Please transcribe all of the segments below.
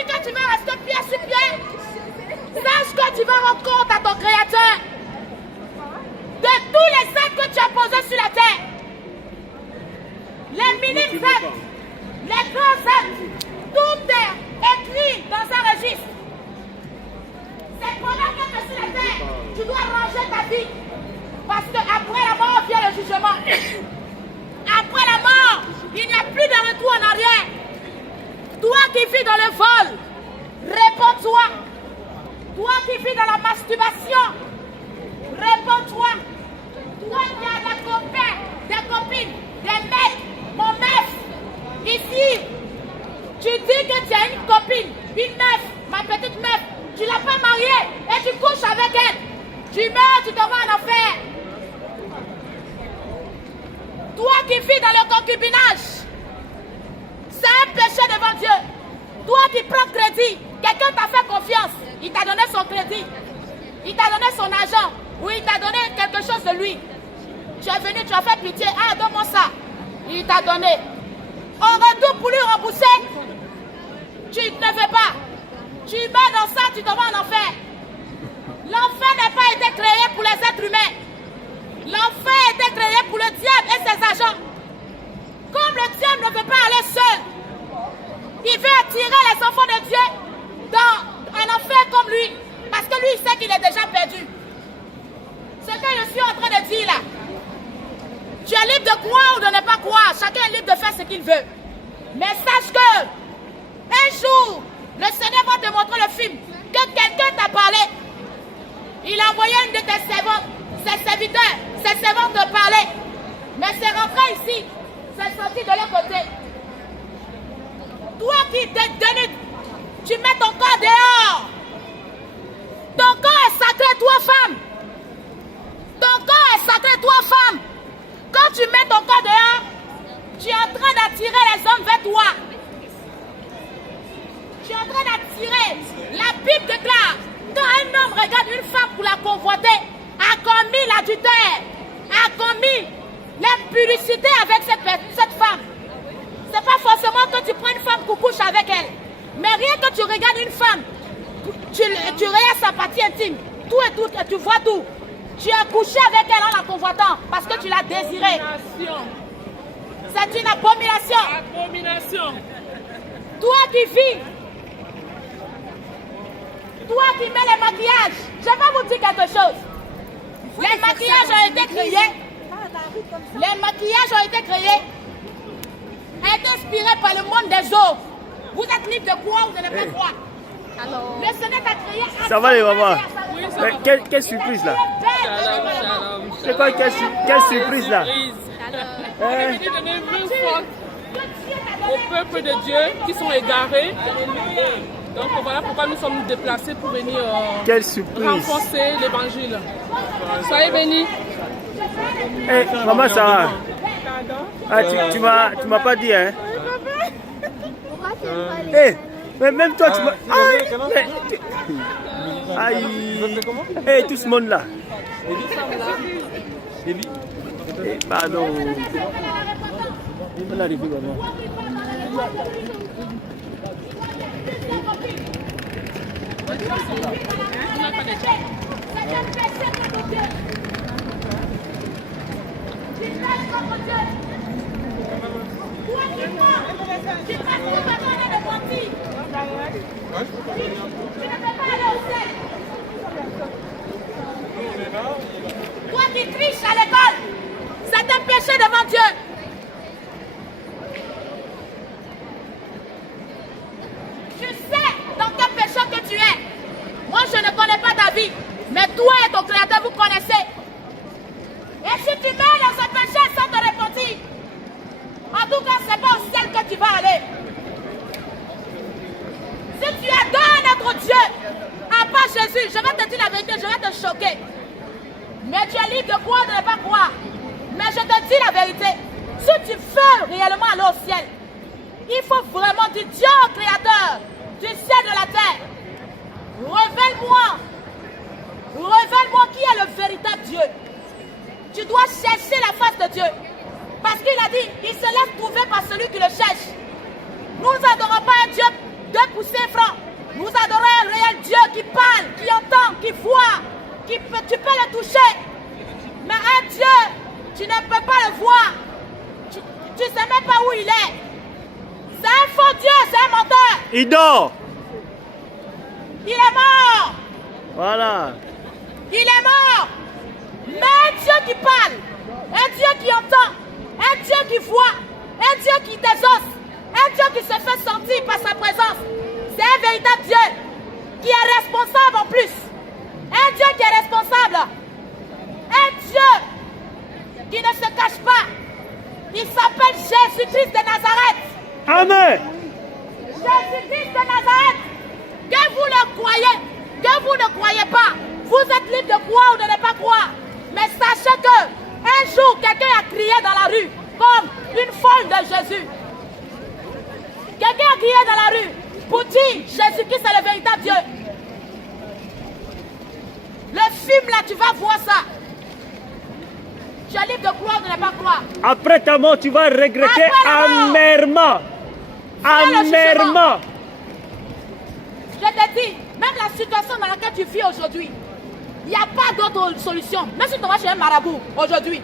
dis que tu vas rester pied sur pied, sache que tu vas rendre compte à ton Créateur de tous les actes que tu as posés sur la terre. Les minimes actes, les grands actes, tout est écrit dans un registre. C'est pendant que tu es sur la terre, tu dois ranger ta vie. Parce qu'après la mort vient le jugement. Après la mort, il n'y a plus de retour en arrière. Toi qui vis dans le vol, réponds-toi. Toi qui vis dans la masturbation, réponds-toi. Toi qui as des copains, des copines, des mecs, mon meuf, ici, tu dis que tu as une copine, une meuf, ma petite meuf, tu ne l'as pas mariée et tu couches avec elle. Tu meurs, tu te vas en enfer. Toi qui vis dans le concubinage, c'est un péché devant Dieu. Toi qui prends crédit, quelqu'un t'a fait confiance, il t'a donné son crédit, il t'a donné son argent, ou il t'a donné quelque chose de lui. Tu es venu, tu as fait pitié, ah donne-moi ça, il t'a donné. En retour pour lui rembourser, tu ne veux pas. Tu mets dans ça, tu te vas en enfer. L'enfer n'a pas été créé pour les êtres humains. L'enfer a été créé pour le diable et ses agents. Comme le diable ne veut pas aller seul, il veut attirer les enfants de Dieu dans un enfer comme lui. Parce que lui, il sait qu'il est déjà perdu. Ce que je suis en train de dire là, tu es libre de croire ou de ne pas croire. Chacun est libre de faire ce qu'il veut. Mais sache que un jour, le Seigneur va te montrer le film que quelqu'un t'a parlé. Il a envoyé une de tes servantes, ses serviteurs, ses servantes te parler. Mais c'est rentré ici, c'est sorti de l'autre côté. Toi qui t'es donné, tu mets ton corps dehors. Ton corps est sacré, toi femme. Ton corps est sacré, toi femme. Quand tu mets ton corps dehors, tu es en train d'attirer les hommes vers toi. Tu es en train d'attirer. La Bible déclare, quand un homme regarde une femme pour la convoiter, a commis l'adultère, a commis l'impudicité avec cette femme. C'est pas forcément que tu prends une femme pour coucher avec elle. Mais rien que tu regardes une femme, tu regardes sa partie intime, tout et tout, et tu vois tout. Tu as couché avec elle en la convoitant parce que tu l'as désirée. C'est une abomination. Abomination. Toi qui vis, toi qui mets les maquillages, je vais vous dire quelque chose. Les maquillages ont été créés. Les maquillages ont été créés. A été inspirés par le monde des autres. Vous êtes libre de croire ou de ne pas croire. Le Seigneur t'a créé. Ça va les mamans? Oui, ça va. Quelle surprise là? Shalom. C'est quoi quelle surprise là? On est venu donner une force au peuple de Dieu qui sont égarés. Donc voilà pourquoi nous sommes déplacés pour venir Quelle surprise! renforcer l'évangile. Soyez bénis. Hey, maman Sarah, ah, tu m'as pas dit hein? Hey, mais même toi tu m'as... Aïe! Hey, tout ce monde là! Eh, pardon! On arrive maman. Toi qui triches à l'école, c'est un péché devant Dieu. Tu sais dans quel péché que tu es. Moi, je ne connais pas ta vie, mais toi et ton Créateur, vous connaissez. Et si tu mets dans ce péché sans te repentir, en tout cas, c'est pas au ciel que tu vas aller. Si tu adores notre Dieu, à part Jésus, je vais te dire la vérité, je vais te choquer. Mais tu es libre de croire ou de ne pas croire. Mais je te dis la vérité, si tu veux réellement aller au ciel, il faut vraiment dire Dieu créateur du ciel et de la terre. Révèle-moi qui est le véritable Dieu. Tu dois chercher la face de Dieu. Parce qu'il a dit, il se laisse trouver par celui qui le cherche. Nous n'adorons pas un Dieu de poussées francs. Il dort. Il est mort. Voilà. Il est mort. Mais un Dieu qui parle, un Dieu qui entend, un Dieu qui voit, un Dieu qui t'exauce, un Dieu qui se fait sentir par sa présence. C'est un véritable Dieu qui est responsable en plus. Un Dieu qui est responsable. Un Dieu qui ne se cache pas. Il s'appelle Jésus-Christ de Nazareth. Amen. Jésus-Christ de Nazareth. Que vous le croyez, que vous ne croyez pas, vous êtes libre de croire ou de ne pas croire. Mais sachez que un jour, quelqu'un a crié dans la rue comme une folle de Jésus. Quelqu'un a crié dans la rue pour dire Jésus-Christ est le véritable Dieu. Le film là, tu vas voir ça. Tu es libre de croire ou de ne pas croire. Après ta mort, tu vas regretter amèrement. Amèrement. Je te dis, même la situation dans laquelle tu vis aujourd'hui, il n'y a pas d'autre solution. Même si tu vas chez un marabout aujourd'hui,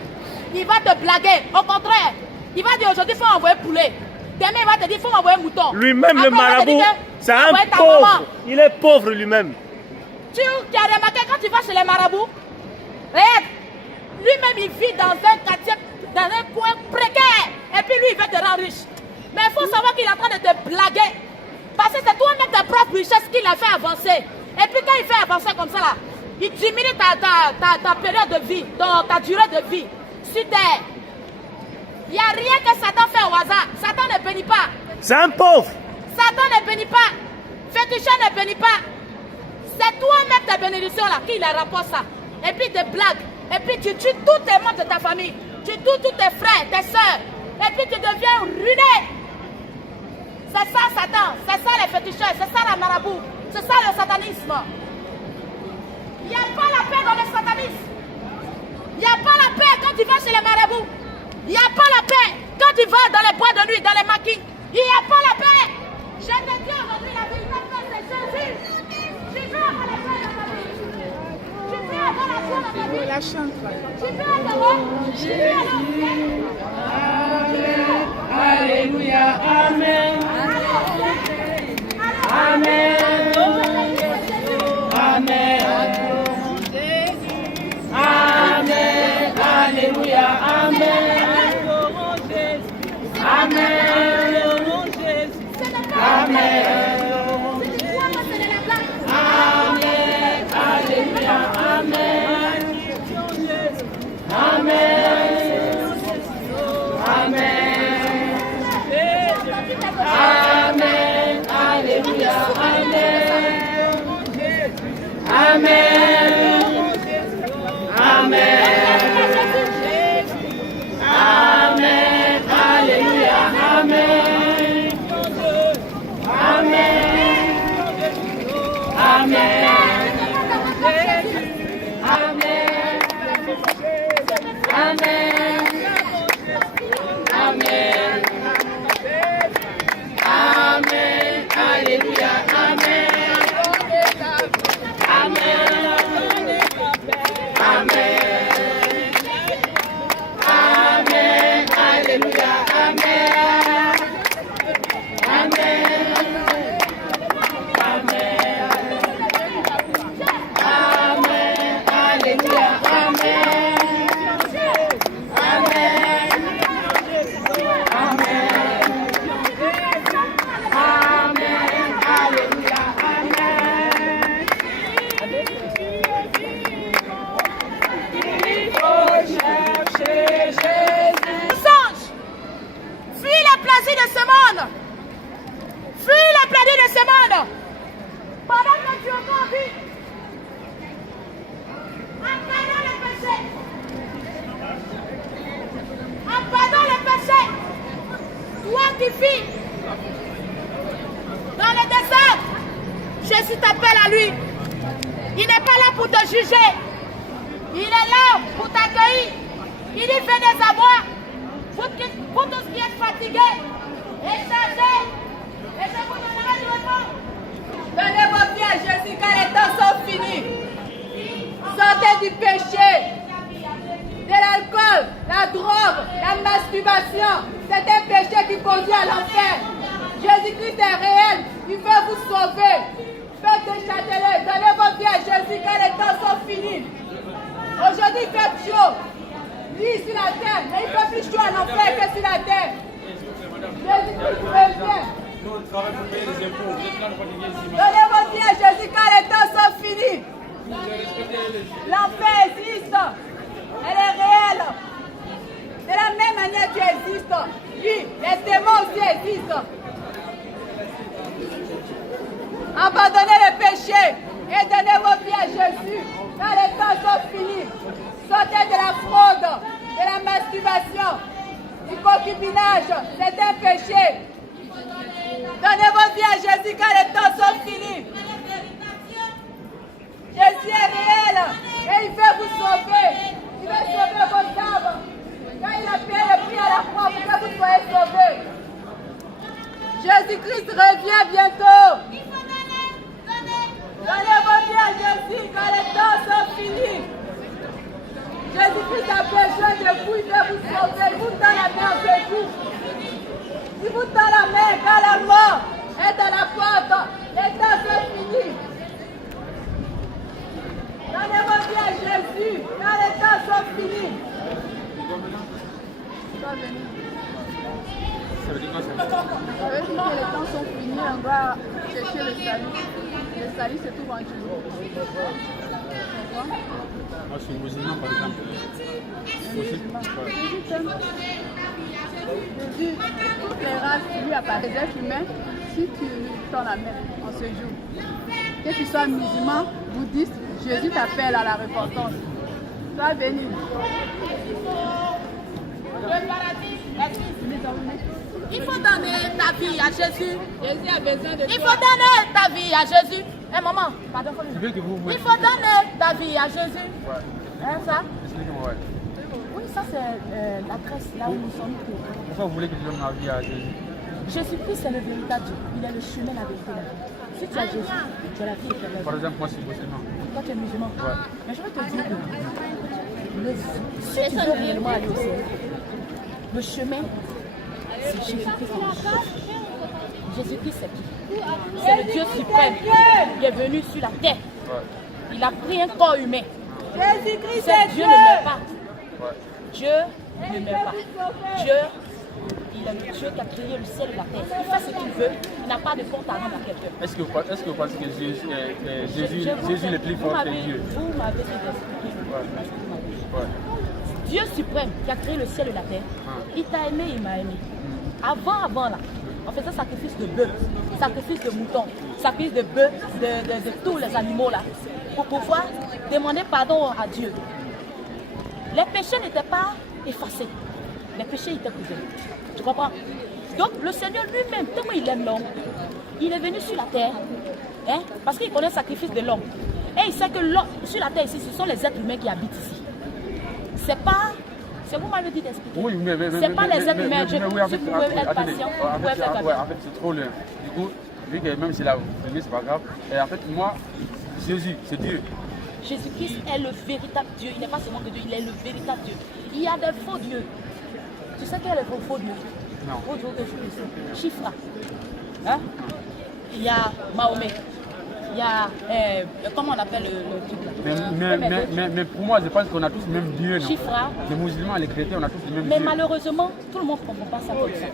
il va te blaguer. Au contraire, il va dire aujourd'hui, il faut envoyer poulet. Demain, il va te dire, il faut envoyer mouton. Lui-même, le marabout, c'est un pauvre. Il est pauvre lui-même. Tu as remarqué quand tu vas chez les marabouts, regarde, lui-même, il vit dans un quartier, dans un coin précaire. Et puis lui, il veut te rendre riche. Mais il faut savoir qu'il est en train de te blaguer. Parce que c'est toi-même ta propre richesse qui l'a fait avancer. Et puis quand il fait avancer comme ça, là, il diminue ta période de vie, ta durée de vie sur terre. Il n'y a rien que Satan fait au hasard. Satan ne bénit pas. C'est un pauvre. Satan ne bénit pas. Féticheur ne bénit pas. C'est toi-même ta bénédiction là qui leur rapporte ça. Et puis des blagues. Et puis tu tues tous tes membres de ta famille. Tu tues tous tes frères, tes soeurs. Et puis tu deviens ruiné. C'est ça Satan. C'est ça les féticheurs. C'est ça la marabout. C'est ça le satanisme. Il n'y a pas la paix dans le satanisme. Il n'y a pas la paix quand tu vas chez les marabouts. Il n'y a pas la paix quand tu vas dans les bois de nuit, dans les maquis. Il n'y a pas la paix. Je te dis aujourd'hui la véritable paix, c'est Jésus. Tu veux avoir la paix dans ta vie. Tu veux avoir la paix dans ta vie. La chante. Tu veux être heureux. Tu veux aller. Alléluia. Amen. Amen. Amen. Amen. Alléluia. Amen. Amen. Amen. Amen. Alléluia. Amen. Amen. Amen. Amen. Alléluia. Amen. Amen. Amen. Amen. Alléluia. Amen. Amen. Amen. Amen. Amen. Amen. Amen. Alléluia. Amen. Amen. Amen. Amen. Alléluia. Amen. Amen. Amen. Amen. Alléluia. Amen. Amen. Amen. Amen. Alléluia. Amen. Il faut chercher Jésus. Songe. Fuis les plaisirs de ce monde. Fuis les plaisirs de ce monde. Pendant que tu es encore vie. Abandonne le péché. Abandonne le péché. Toi qui vis dans le désert, Jésus t'appelle à lui. Il n'est pas là pour te juger. Il est là pour t'accueillir. Il dit venez à moi. Vous tous qui êtes fatigués et chargés, et je vous donnerai du repos. Donnez vos pieds à Jésus car les temps sont finis. Sortez du péché, de l'alcool, la drogue, la masturbation. C'est un péché qui conduit à l'enfer. Jésus-Christ est réel. Il veut vous sauver. Faites des châtelets. Donnez vos vies à Jésus car les temps sont finis. Aujourd'hui, il fait chaud. Lui, sur la terre. Mais il fait plus chaud en enfer que sur la terre. Jésus-Christ revient. Donnez vos vies à Jésus car les temps sont finis. L'enfer existe. Elle est réelle. De la même manière tu existes. Lui, les démons aussi existent. Abandonnez le péché et donnez vos vies à Jésus. Car les temps sont finis. Sortez de la fraude, de la masturbation, du concubinage. C'est un péché. Donnez vos vies à Jésus car les temps sont finis. Jésus est réel et il veut vous sauver. Il veut sauver vos âmes. Quand il a payé le prix à la croix pour que vous soyez sauvés. Jésus-Christ revient bientôt. Donnez vos vies à Jésus quand les temps sont finis. Jésus-Christ a besoin de vous, il veut vous sauver. Il vous tend la main en vous. Il vous tend la main quand la mort est à la porte. Les temps sont finis. Donnez vos vies à Jésus quand les temps sont finis. Ça veut dire que les temps sont finis, on va chercher le salut. Le salut se trouve en Jésus. Moi, je suis musulman, par exemple. Jésus t'aime. Jésus, toutes les races lui appartiennent. Les êtres humains, si tu tends la main en ce jour, que tu sois musulman, bouddhiste, Jésus t'appelle à la repentance. Sois béni. Le paradis existe. Il faut donner ta vie à Jésus. Jésus a besoin de toi. Il faut donner ta vie à Jésus. Hé maman, pardon. Je veux que vous Il faut donner ta vie à Jésus. Ouais. Hein, ça? Expliquez-moi, ouais. Oui, ça c'est l'adresse là où nous sommes. Pourquoi vous voulez que je donne ma vie à Jésus? Jésus-Christ c'est le véritable Dieu. Il est le chemin, la vérité, la vie. Si tu as Jésus, tu as la vie éternelle. Par exemple, moi, je suis musulman. Toi tu es musulman. Ouais. Mais je vais te dire que si tu veux réellement aller au ciel, le chemin, c'est Jésus-Christ. Jésus-Christ, c'est qui? C'est le Dieu suprême qui est venu sur la terre. Ouais. Il a pris un corps humain. Jésus-Christ C'est est Dieu Dieu. ne meurt pas. Ouais. Dieu ne meurt pas. Dieu, il est le Dieu qui a créé le ciel et la terre. Il fait ce qu'il veut. Il n'a pas de compte à rendre à quelqu'un. Est-ce que vous pensez que Jésus est le plus fort que Dieu? Vous m'avez expliqué. Ouais. Dieu suprême qui a créé le ciel et la terre, il t'a aimé, il m'a aimé. Avant là, on faisait sacrifice de bœuf, sacrifice de mouton, sacrifice de bœuf, de tous les animaux là, pour pouvoir demander pardon à Dieu. Les péchés n'étaient pas effacés, les péchés étaient couverts. Tu comprends? Donc le Seigneur lui-même, tellement il aime l'homme, il est venu sur la terre, hein, parce qu'il connaît le sacrifice de l'homme. Et il sait que sur la terre ici, ce sont les êtres humains qui habitent ici. C'est pas... C'est vous m'avez dit d'expliquer. Oui, mais c'est pas les êtres humains. Si vous pouvez être patient, vous pouvez faire ouais, en fait, c'est trop loin. Du coup, vu que même si là, vous venez, c'est pas grave. Et en fait, moi, Jésus, c'est Dieu. Jésus-Christ est le véritable Dieu. Il n'est pas seulement que Dieu, il est le véritable Dieu. Il y a des faux dieux. Tu sais quel est le faux dieu? Non. Faux dieu que je sais. Chifra. Hein? Il y a Mahomet. Il y a, comment on appelle le truc là? Mais pour moi, je pense qu'on a tous le même Dieu. Non? Chifra. Les musulmans, les chrétiens, on a tous le même Mais Dieu. malheureusement, tout le monde ne comprend pas ça comme ça.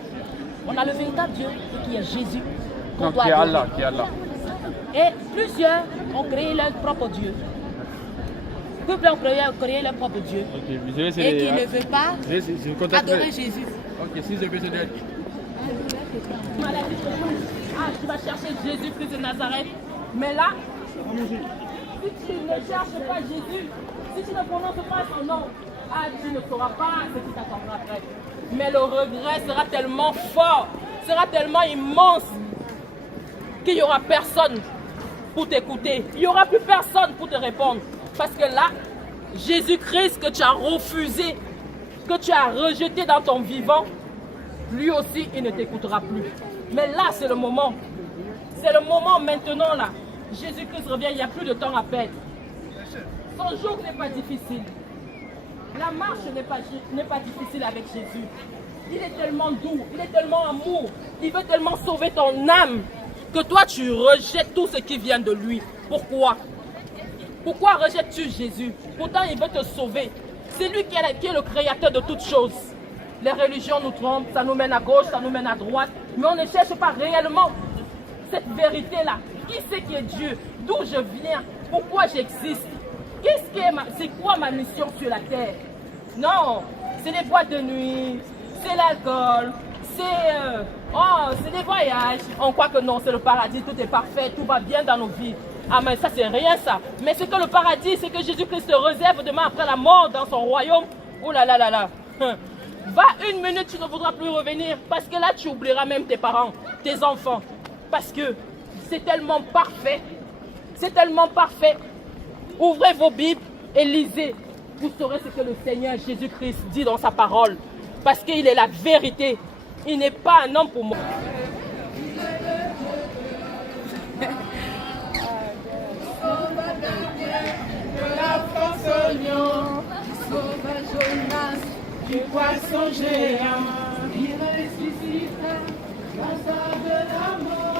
On a le véritable Dieu qui est Jésus. Non, Doit qui est Allah, adorer. qui est Allah. Et plusieurs ont créé leur propre Dieu. Plusieurs ont créé leur propre Dieu. Ok, mais je vais Et essayer. qui ne veut pas Je contacterai. adorer Jésus. Ok, si j'ai besoin d'aide. Ah, tu vas chercher Jésus-Christ de Nazareth. Mais là, si tu ne cherches pas Jésus, si tu ne prononces pas son nom, ah, tu ne sauras pas ce qui t'attendra après. Mais le regret sera tellement fort, sera tellement immense, qu'il n'y aura personne pour t'écouter. Il n'y aura plus personne pour te répondre. Parce que là, Jésus-Christ que tu as refusé, que tu as rejeté dans ton vivant, lui aussi, il ne t'écoutera plus. Mais là, c'est le moment. C'est le moment maintenant là. Jésus-Christ revient, il n'y a plus de temps à perdre. Son jour n'est pas difficile. La marche n'est pas difficile avec Jésus. Il est tellement doux, il est tellement amour, il veut tellement sauver ton âme que toi tu rejettes tout ce qui vient de lui. Pourquoi? Pourquoi rejettes-tu Jésus? Pourtant il veut te sauver. C'est lui qui est le créateur de toutes choses. Les religions nous trompent, ça nous mène à gauche, ça nous mène à droite, mais on ne cherche pas réellement cette vérité-là. Qui c'est qui est Dieu? D'où je viens? Pourquoi j'existe? C'est quoi ma mission sur la terre? Non, c'est les boîtes de nuit, c'est l'alcool, c'est des voyages. On croit que non, c'est le paradis, tout est parfait, tout va bien dans nos vies. Ah mais ça c'est rien ça. Mais c'est que le paradis, c'est que Jésus-Christ te réserve demain après la mort dans son royaume. Oh là là là là. Va 1 minute, tu ne voudras plus revenir parce que là tu oublieras même tes parents, tes enfants. Parce que c'est tellement parfait. C'est tellement parfait. Ouvrez vos Bibles et lisez. Vous saurez ce que le Seigneur Jésus-Christ dit dans sa parole. Parce qu'il est la vérité. Il n'est pas un homme pour moi. Du poisson géant, il ressuscite grâce à de la mort.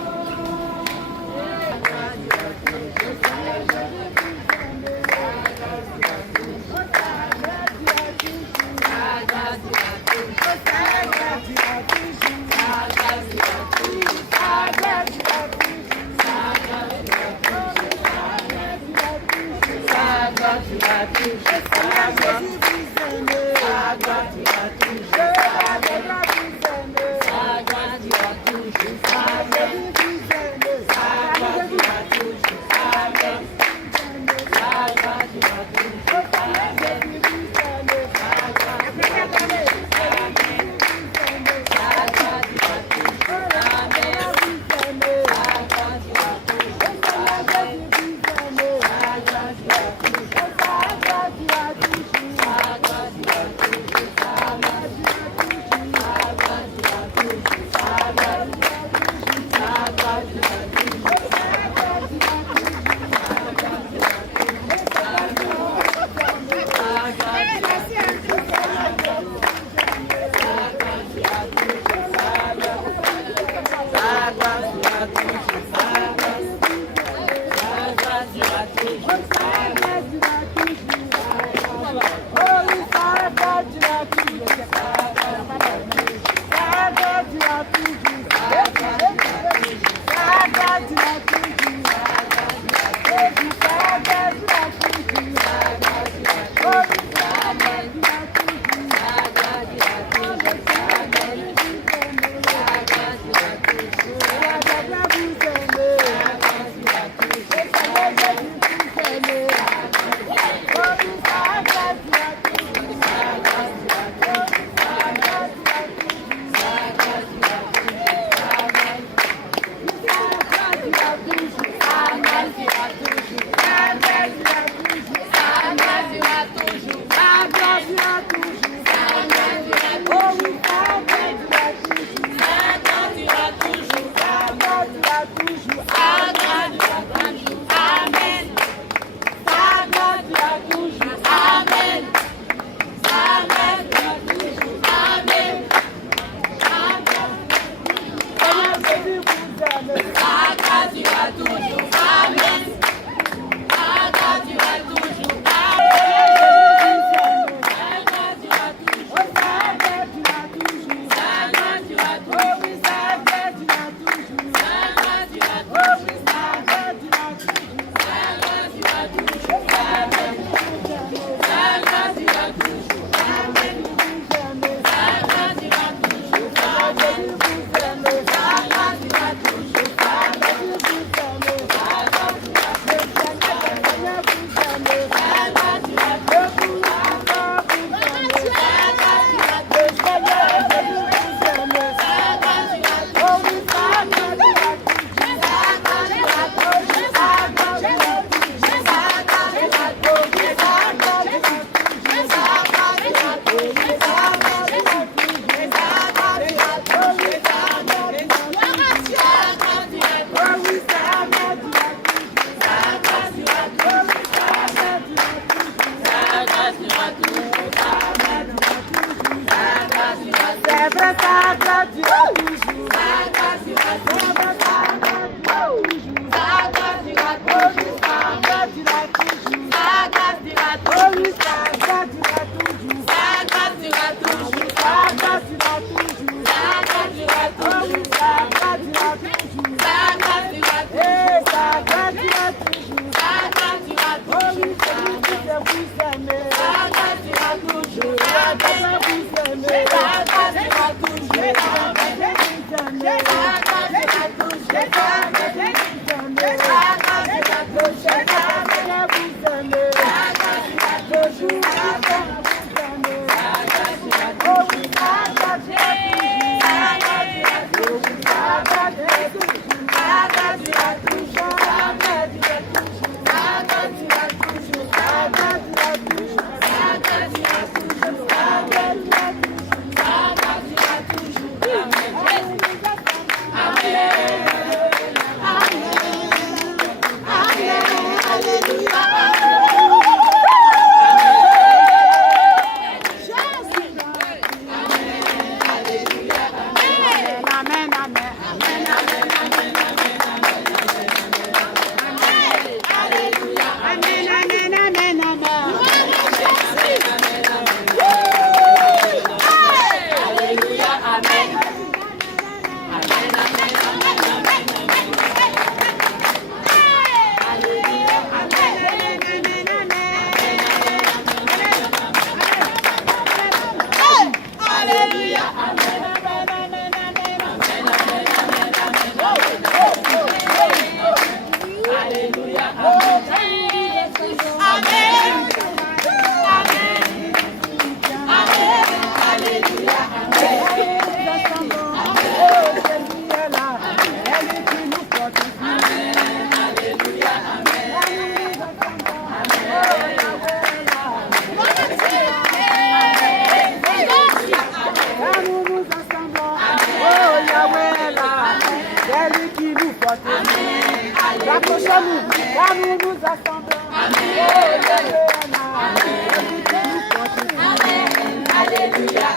Rapprochons-nous, car nous nous assemblons. Alléluia,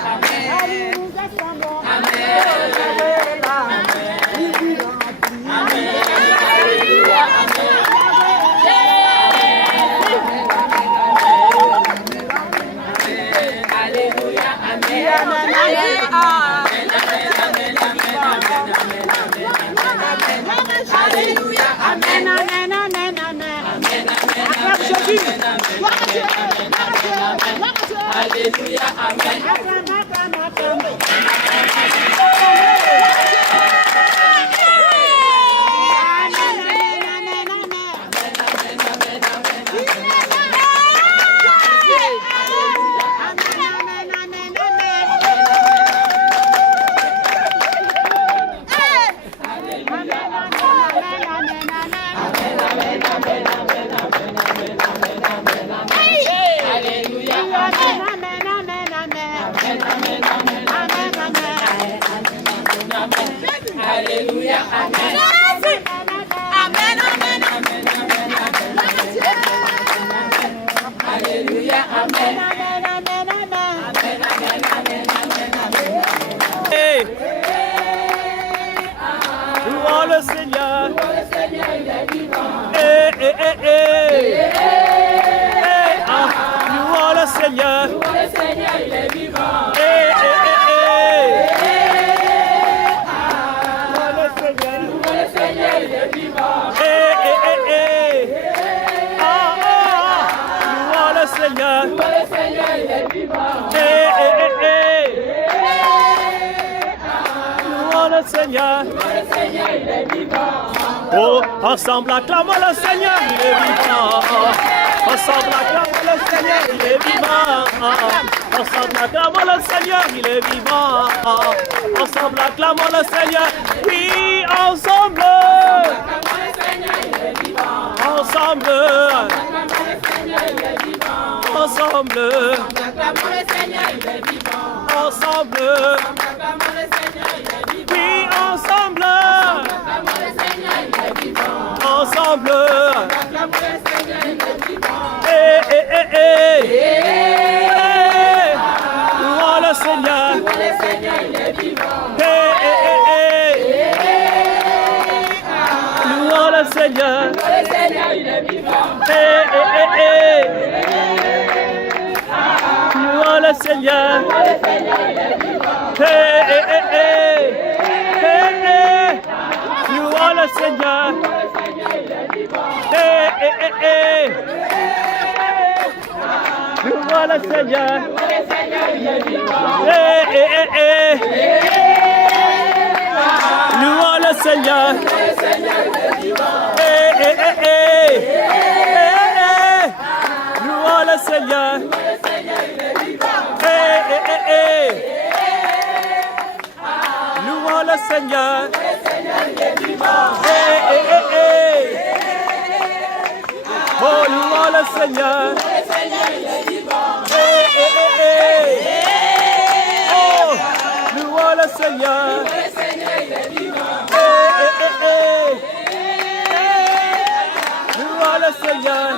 amen. Nous nous assemblons. Amen, amen, amen, amen. Acclame Jésus. Gloire à Dieu. Gloire à Dieu. Gloire à Dieu. Alléluia, amen. Acclame, acclame, acclame. Alléluia, amen. Amen, amen, amen. Alléluia, amen. Louons le Seigneur. Il est vivant. Louons le Seigneur. Le Seigneur, il est vivant. Le Seigneur, il est vivant. Louons le Seigneur. Le Seigneur, il est vivant. Louons le Seigneur. Le Seigneur, il est vivant. Oh, ensemble acclamons le Seigneur, il est vivant. Ensemble acclamons le Seigneur, il est vivant. Ensemble acclamons le Seigneur, il est vivant. Ensemble acclamons le Seigneur, oui, ensemble. Ensemble. Ensemble. Ensemble. Oui, ensemble. Ensemble. Louons le Seigneur. Louons le Seigneur. Le Seigneur, il est vivant. Louons le Seigneur. Louons le Seigneur. Louons le Seigneur. Louons le Seigneur. Louons le Seigneur. Louons le Seigneur. Oh, louons le Seigneur. Oh, louons le Seigneur. Louons le Seigneur.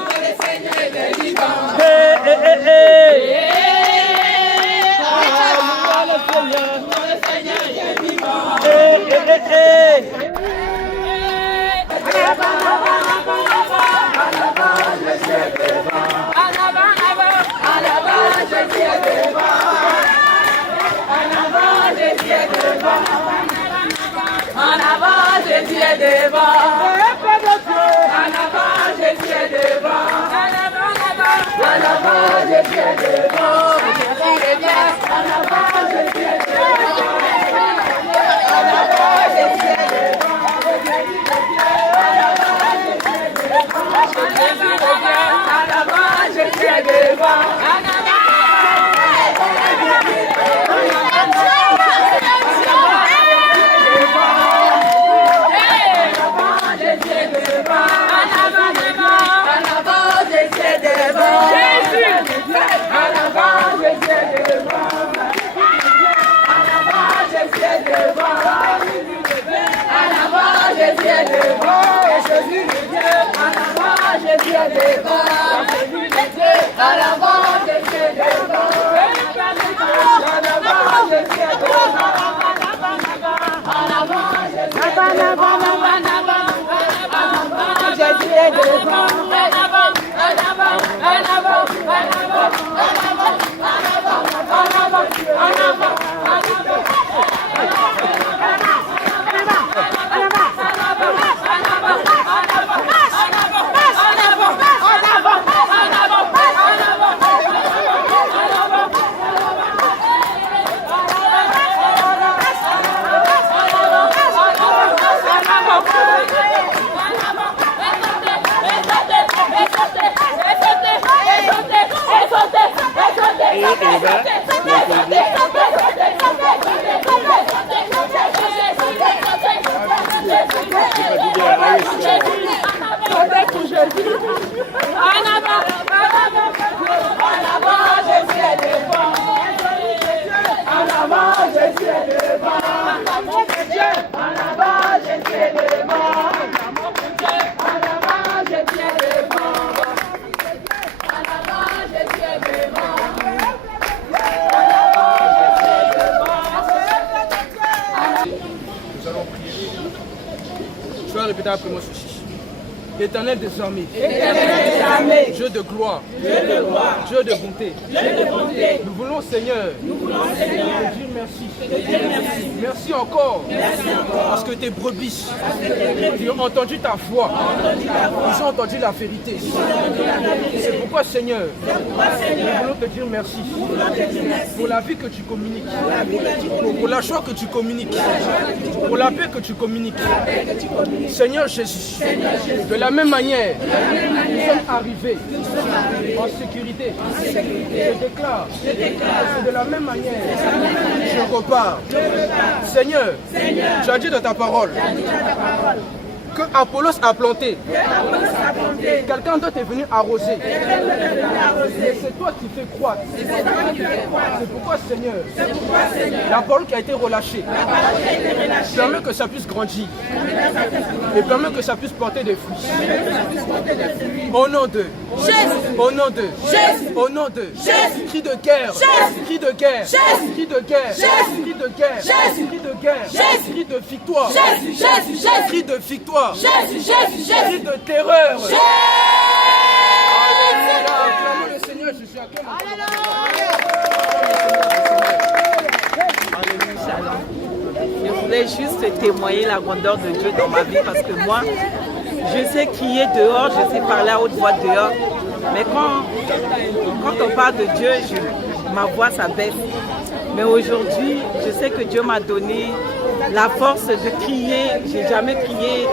En avant, Jésus est devant. En avant, Jésus est devant. En avant, Jésus est devant. En avant, Jésus est devant. En avant, Jésus est devant. En avant, Jésus est devant. Jésus est devant. En avant, Jésus est devant. En avant, Jésus est devant. En avant, Jésus est devant. Jésus est devant. Je vais répéter après moi ceci. Éternel des armées, Dieu de gloire, Dieu de bonté, nous voulons Seigneur, te dire merci. Merci encore, parce que tes brebis, ils ont entendu ta voix, ils ont entendu la vérité. C'est pourquoi Seigneur, nous voulons te dire merci pour la vie que tu communiques, pour la joie que tu communiques, pour la paix que tu communiques. Seigneur Jésus, de la même manière, nous sommes arrivés en sécurité. Je déclare, c'est de la même manière, je repars. Seigneur, tu as dit dans ta parole que Apollos a planté, quelqu'un d'autre est venu arroser, mais c'est toi qui fais croître. C'est pourquoi Seigneur, la parole qui a été relâchée, permet que ça puisse grandir et permet que ça puisse porter des fruits. Au nom de Jésus, au nom de Jésus, au nom de Jésus, cri de guerre, cri de guerre, cri de guerre, cri de guerre, cri de guerre, cri de victoire, cri de victoire. Jésus, cri de terreur. Jésus. Acclamons le Seigneur Jésus. Je voulais juste témoigner la grandeur de Dieu dans ma vie parce que moi, je sais crier dehors, je sais parler à haute voix dehors, mais quand on parle de Dieu, ma voix s'abaisse. Mais aujourd'hui, je sais que Dieu m'a donné la force de crier. J'ai jamais crié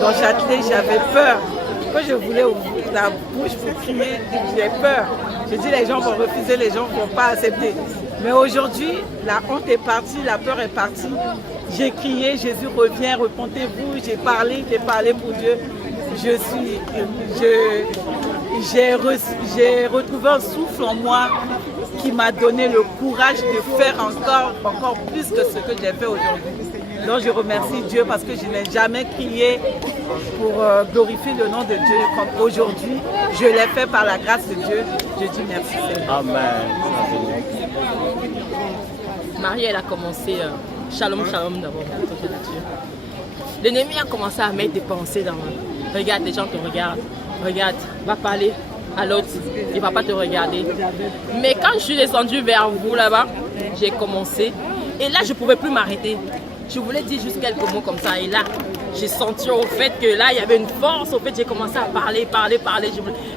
dans Châtelet, j'avais peur. Quand je voulais ouvrir la bouche pour crier, j'ai peur. Je dis les gens vont refuser, les gens ne vont pas accepter. Mais aujourd'hui, la honte est partie, la peur est partie. J'ai crié, Jésus revient, repentez-vous. J'ai parlé pour Dieu. J'ai retrouvé un souffle en moi qui m'a donné le courage de faire encore plus que ce que j'ai fait aujourd'hui. Donc je remercie Dieu parce que je n'ai jamais crié pour glorifier le nom de Dieu comme aujourd'hui. Je l'ai fait par la grâce de Dieu. Je dis merci Seigneur. Amen. Marie, elle a commencé shalom d'abord. L'ennemi a commencé à mettre des pensées dans moi. Regarde, les gens te regardent. Regarde, va parler à l'autre, il ne va pas te regarder. Mais quand je suis descendue vers vous là-bas, j'ai commencé. Et là, je ne pouvais plus m'arrêter. Je voulais dire juste quelques mots comme ça. Et là, j'ai senti au fait que là, il y avait une force. Au fait, j'ai commencé à parler.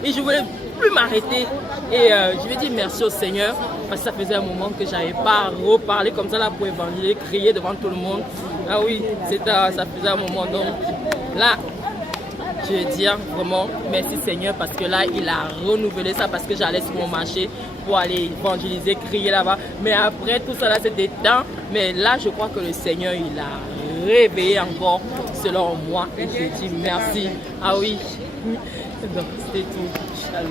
Et je ne voulais plus m'arrêter. Et je vais dire merci au Seigneur. Parce que ça faisait un moment que je n'avais pas reparlé comme ça là pour évangéliser, crier devant tout le monde. Ah oui, ça faisait un moment. Donc là, je veux dire vraiment merci Seigneur parce que là, il a renouvelé ça parce que j'allais sur mon marché pour aller évangéliser, crier là-bas. Mais après, tout ça là, c'était temps. Mais là, je crois que le Seigneur, il a réveillé encore selon moi. Et je dis merci. Ah oui. Donc, c'était tout.